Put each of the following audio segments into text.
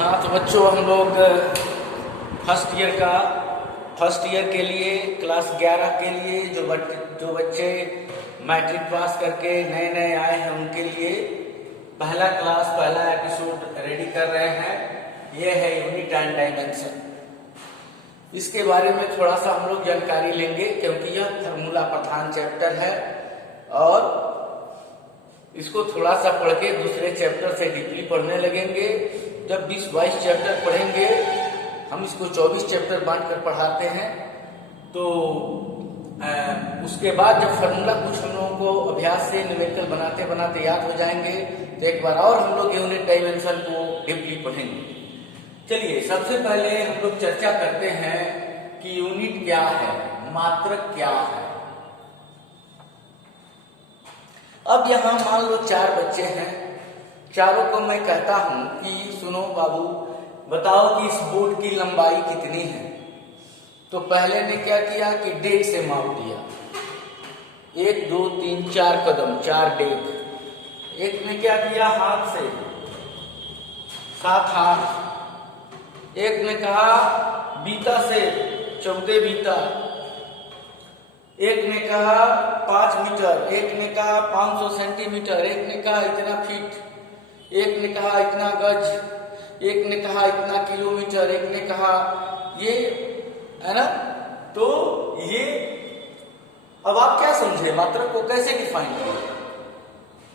हाँ तो बच्चों हम लोग फर्स्ट ईयर के लिए क्लास 11 के लिए जो बच्चे मैट्रिक पास करके नए नए आए हैं उनके लिए पहला एपिसोड रेडी कर रहे हैं। ये है यूनिट एंड डायमेंशन। इसके बारे में थोड़ा सा हम लोग जानकारी लेंगे क्योंकि यह फार्मूला प्रधान चैप्टर है और इसको थोड़ा सा पढ़ के दूसरे चैप्टर से डीपली पढ़ने लगेंगे। जब 20-22 चैप्टर पढ़ेंगे, हम इसको 24 चैप्टर बांटकर पढ़ाते हैं। तो उसके बाद जब फार्मूला कुछ हम लोगों को अभ्यास से न्यूमेरिकल बनाते बनाते याद हो जाएंगे तो एक बार और हम लोग यूनिट डायमेंशन को डीपली पढ़ेंगे। चलिए सबसे पहले हम लोग चर्चा करते हैं कि यूनिट क्या है, मात्रक क्या है। अब यहाँ मान लो 4 बच्चे हैं, चारों को मैं कहता हूं कि सुनो बाबू, बताओ कि इस बोर्ड की लंबाई कितनी है। तो पहले ने क्या किया कि डेग से माप दिया, 1 2 3 4 कदम, 4 डेग। एक ने क्या किया, हाथ से 7 हाथ। एक ने कहा बीता से 14 बीता। एक ने कहा 5 मीटर, एक ने कहा 500 सेंटीमीटर, एक ने कहा इतना फीट, एक ने कहा इतना गज, एक ने कहा इतना किलोमीटर, एक ने कहा ये, है ना। तो ये अब आप क्या समझे, मात्रक को कैसे डिफाइन करें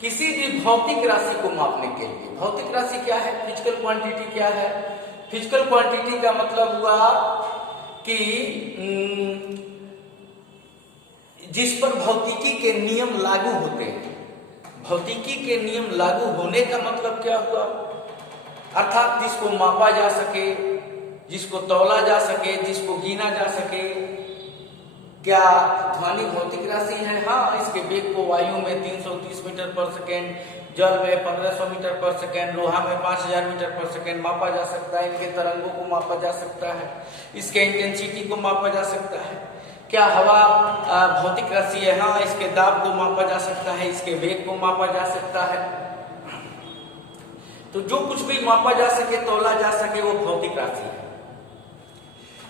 किसी भी भौतिक राशि को मापने के लिए। भौतिक राशि क्या है, फिजिकल क्वांटिटी क्या है। फिजिकल क्वांटिटी का मतलब हुआ कि जिस पर भौतिकी के नियम लागू होते हैं। भौतिकी के नियम लागू होने का मतलब क्या हुआ, अर्थात जिसको मापा जा सके, जिसको तौला जा सके, जिसको गिना जा सके। क्या ध्वनि भौतिक राशि है? हाँ, इसके वेग को वायु में 330 मीटर पर सेकेंड, जल में 1500 मीटर पर सेकेंड, लोहा में 5000 मीटर पर सेकेंड मापा जा सकता है। इनके तरंगों को मापा जा सकता है, इसके इंटेंसिटी को मापा जा सकता है। क्या हवा भौतिक राशि है? हाँ, इसके दाब को मापा जा सकता है, इसके वेग को मापा जा सकता है। तो जो कुछ भी मापा जा सके, तौला जा सके, वो भौतिक राशि है।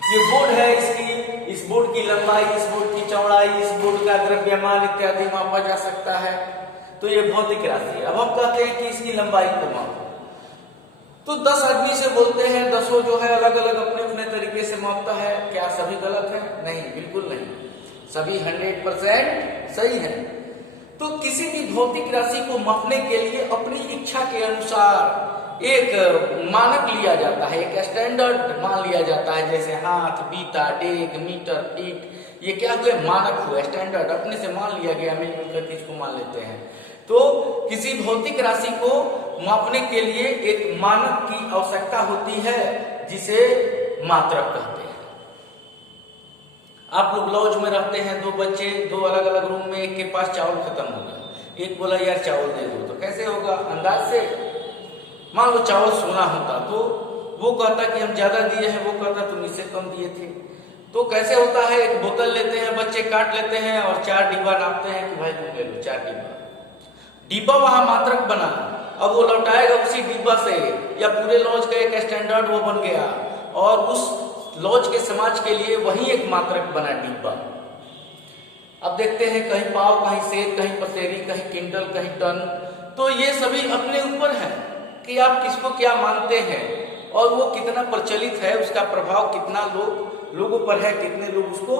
ये बोर्ड है, इस बोर्ड की लंबाई, इस बोर्ड की चौड़ाई, इस बोर्ड का द्रव्यमान इत्यादि मापा जा सकता है। तो ये भौतिक राशि है। अब हम कहते हैं कि इसकी लंबाई को मापो, तो 10 आदमी से बोलते हैं, 10 जो है अलग अलग अपने अपने तरीके से मापता है। क्या सभी गलत है? नहीं, बिल्कुल नहीं, सभी 100% सही है। तो किसी भी भौतिक राशि को मापने के लिए अपनी इच्छा के अनुसार एक मानक लिया जाता है, एक स्टैंडर्ड मान लिया जाता है। जैसे हाथ, बीता, डेग, मीटर, फीट, ये क्या हुए, मानक हुए, स्टैंडर्ड अपने से मान लिया गया, मिलकर किसको मान लेते हैं। तो किसी भौतिक राशि को मापने के लिए एक मानक की आवश्यकता होती है जिसे मात्रक कहते हैं। आप लोग लॉज में रहते हैं, 2 बच्चे 2 अलग अलग रूम में, एक के पास चावल खत्म हो गया, एक बोला यार चावल दे दो, तो कैसे होगा, अंदाज से। मान लो चावल सोना होता तो वो कहता कि हम ज्यादा दिए हैं, वो कहता तुम इससे कम दिए थे। तो कैसे होता है, एक बोतल लेते हैं बच्चे, काट लेते हैं और 4 डिब्बा नापते हैं कि भाई तुम ले लो 4 डिब्बा। डिब्बा वहां मात्रक बना, अब वो लौटाएगा उसी डिब्बा से, या पूरे लॉज का एक स्टैंडर्ड वो बन गया और उस लॉज के समाज के लिए वही एक मात्रक बना डिब्बा। अब देखते हैं कहीं पाव, कहीं सेर, कहीं पसेरी, कहीं क्विंटल, कहीं टन। तो ये सभी अपने ऊपर है कि आप किसको क्या मानते हैं और वो कितना प्रचलित है, उसका प्रभाव कितना लोगों पर है, कितने लोग उसको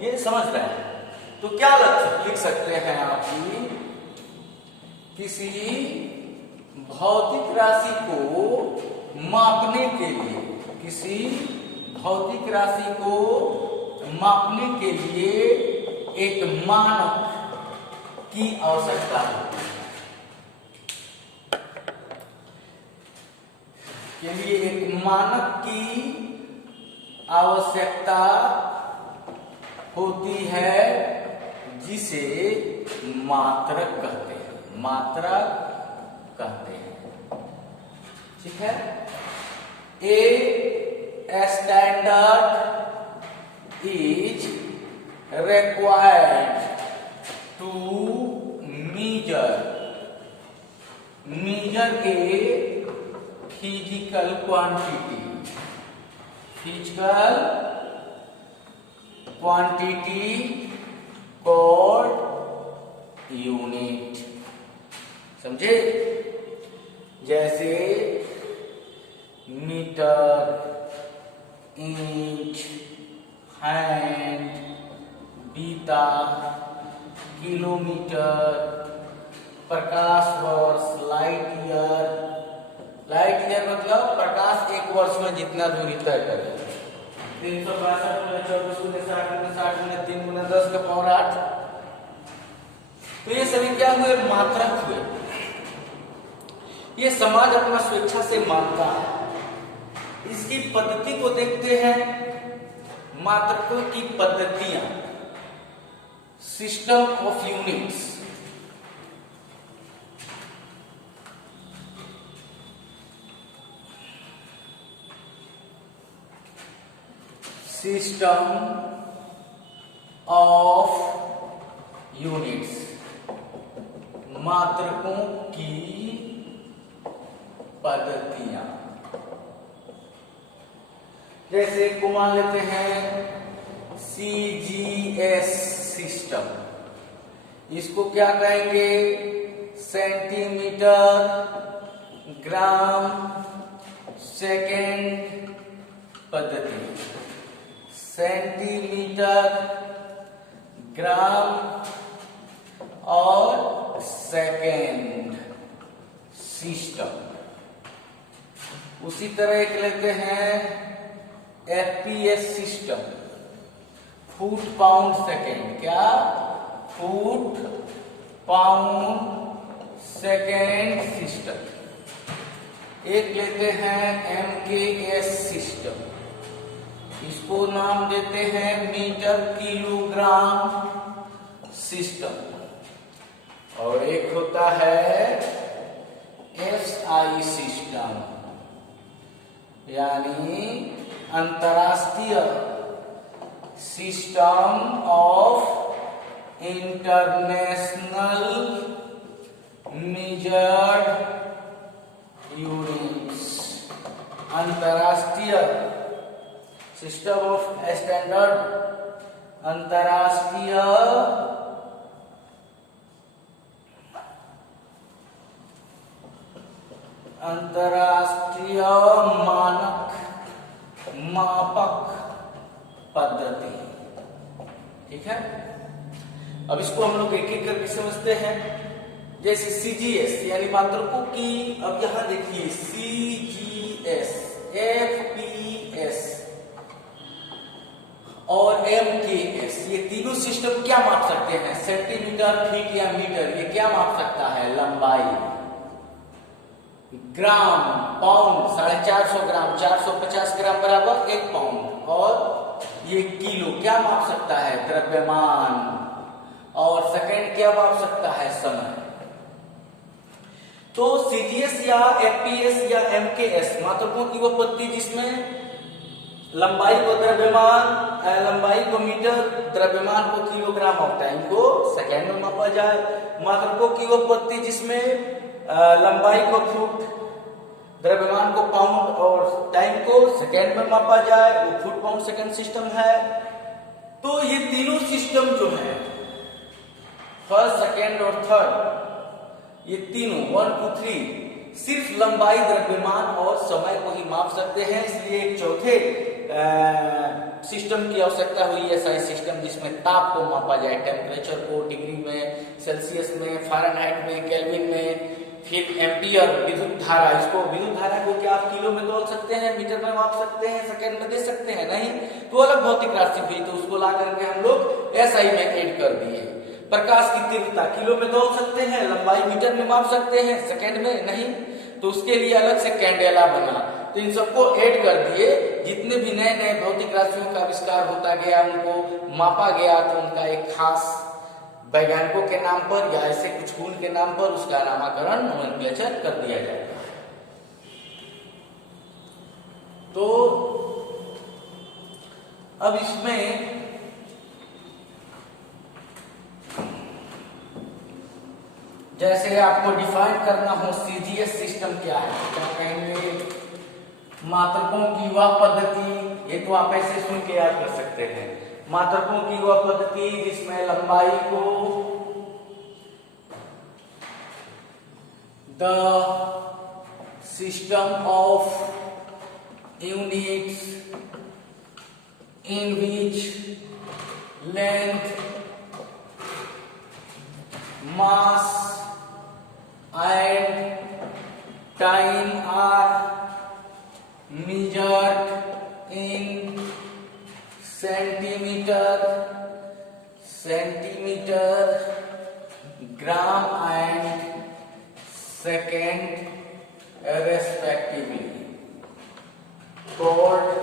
ये समझ रहे हैं। तो क्या लिख सकते हैं आप कि किसी भौतिक राशि को मापने के लिए, किसी भौतिक राशि को मापने के लिए एक मानक की आवश्यकता है। के लिए एक मानक की आवश्यकता होती है जिसे मात्रक कहते हैं, मात्रक कहते हैं। ठीक है। A standard is required to measure के physical quantity, physical quantity called unit. समझे? जैसे मीटर, इंच, हैंड, बीता, किलोमीटर, प्रकाश वर्ष, लाइट ईयर। लाइट ईयर मतलब प्रकाश एक वर्ष में जितना दूरी तय करे। 362 गुना 24 गुना 60 गुना 60 गुना 3 गुना 10 का पावर 8। तो ये सभी क्या हुए? मात्रक हुए। ये समाज अपना स्वेच्छा से मानता है। इसकी पद्धति को देखते हैं। मात्रकों की पद्धतियां, system of units. System of units, मात्रकों की पद्धतियां। जैसे एक को मान लेते हैं CGS सिस्टम। इसको क्या कहेंगे? सेंटीमीटर, ग्राम, सेकेंड पद्धति। सेंटीमीटर, ग्राम और सेकेंड सिस्टम। उसी तरह एक लेते हैं FPS system, foot pound second. क्या? Foot pound second system. एक लेते हैं MKS सिस्टम। इसको नाम देते हैं मीटर किलोग्राम सिस्टम। और एक होता है SI सिस्टम, यानी अंतरराष्ट्रीय system of international measured units. अंतरराष्ट्रीय सिस्टम ऑफ स्टैंडर्ड, अंतरराष्ट्रीय मानक मापक पद्धति। ठीक है? अब इसको हम लोग एक एक करके समझते हैं। जैसे CGS यानी मात्रकों की। अब यहां देखिए CGS, FPS और MKS, ये तीनों सिस्टम क्या माप सकते हैं? सेंटीमीटर, फीट या मीटर। ये क्या माप सकता है? लंबाई। ग्राम, पाउंड 450 ग्राम, 450 ग्राम बराबर 1 पाउंड। और ये किलो क्या माप सकता है? द्रव्यमान। और सेकंड क्या माप सकता है? समय। तो CGS या FPS या MKS मात्रकों की वो पद्धति जिसमें लंबाई को द्रव्यमान, लंबाई को मीटर, द्रव्यमान को किलोग्राम और टाइम को सेकंड में मापा जाए। मात्रकों की वो पद्धति जिसमें लंबाई को फुट, द्रव्यमान को पाउंड और टाइम को सेकंड में मापा जाए, वो फुट पाउंड सेकंड सिस्टम है। तो ये तीनों सिस्टम जो है, फर्स्ट, सेकंड और थर्ड, ये तीनों 1 2 3 सिर्फ लंबाई, द्रव्यमान और समय को ही माप सकते हैं। इसलिए एक चौथे सिस्टम की आवश्यकता हुई है, SI सिस्टम, जिसमें ताप को मापा जाए, टेम्परेचर को डिग्री में, सेल्सियस में, फ़ारेनहाइट में, केल्विन में। फिर एम्पियर, विद्युत धारा। इसको विद्युत धारा को क्या आप किलो में तोल सकते हैं, मीटर में माप सकते हैं, सेकंड में दे सकते हैं? नहीं। तो अलग भौतिक राशि हुई, तो उसको ला करके हम लोग SI में ऐड कर दिए। प्रकाश की तीव्रता किलो में तोल सकते हैं, लंबाई मीटर में माप सकते हैं, सेकंड में नहीं। तो उसके लिए अलग से कैंडेला बना। तो इन सबको ऐड कर दिए। जितने भी नए नए भौतिक राशियों का आविष्कार होता गया, उनको मापा गया, तो उनका एक खास वैज्ञानिकों के नाम पर या ऐसे कुछ गुण के नाम पर उसका नामकरण, नोमेनक्लेचर कर दिया जाएगा। तो अब इसमें जैसे आपको डिफाइन करना हो CGS सिस्टम क्या है, क्या कहेंगे? मात्रकों की वह पद्धति, ये तो आप ऐसे सुन के याद कर सकते हैं, मात्रकों की वह पद्धति जिसमें लंबाई को the system of units in which length, mass and time are measured in centimeter, gram and second respectively, called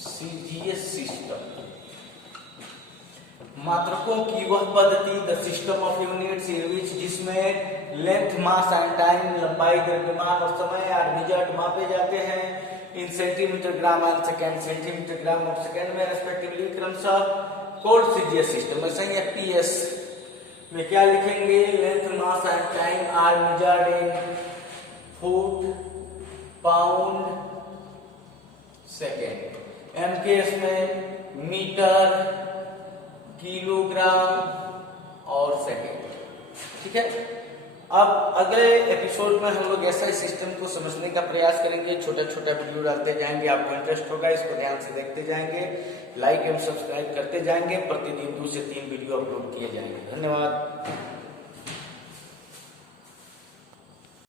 CGS system. मात्रकों की वह पद्धति the system of units in which जिसमें लेंथ, मास एंड टाइम, लंबाई, द्रव्यमान और समय are measured मापे जाते हैं in centimetre, gram and second, centimetre, gram और सेकंड में रेस्पेक्टिवली क्रमशः, कोड सीजीएस सिस्टम में। सही है, पीएस में क्या लिखेंगे? Length, mass and time are measured in foot, pound, second. M K S में मीटर, किलोग्राम और सेकेंड। ठीक है, अब अगले एपिसोड में हम लोग ऐसा सिस्टम को समझने का प्रयास करेंगे, छोटा छोटा वीडियो डालते जाएंगे, आपको इंटरेस्ट होगा, इसको ध्यान से देखते जाएंगे, लाइक एंड सब्सक्राइब करते जाएंगे, प्रतिदिन 2 से 3 वीडियो अपलोड किए जाएंगे। धन्यवाद।